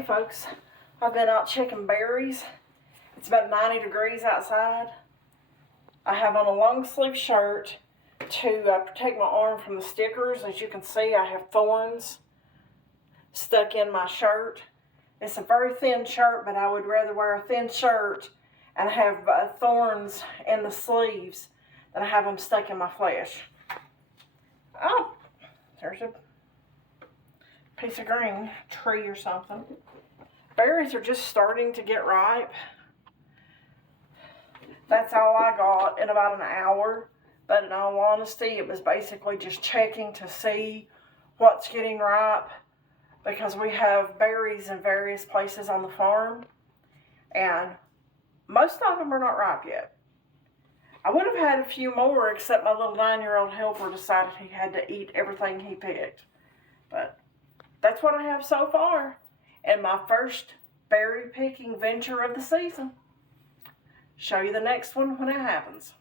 Hey folks, I've been out checking berries. It's about 90 degrees outside. I have on a long sleeve shirt to protect my arm from the stickers. As you can see, I have thorns stuck in my shirt. It's a very thin shirt, but I would rather wear a thin shirt and have thorns in the sleeves than have them stuck in my flesh. Oh, there's a piece of green tree or something. Berries are just starting to get ripe. That's all I got in about an hour, but in all honesty, it was basically just checking to see what's getting ripe, because we have berries in various places on the farm, and most of them are not ripe yet. I would have had a few more, except my little 9-year-old helper decided he had to eat everything he picked. But that's what I have so far, and my first berry picking venture of the season. Show you the next one when it happens.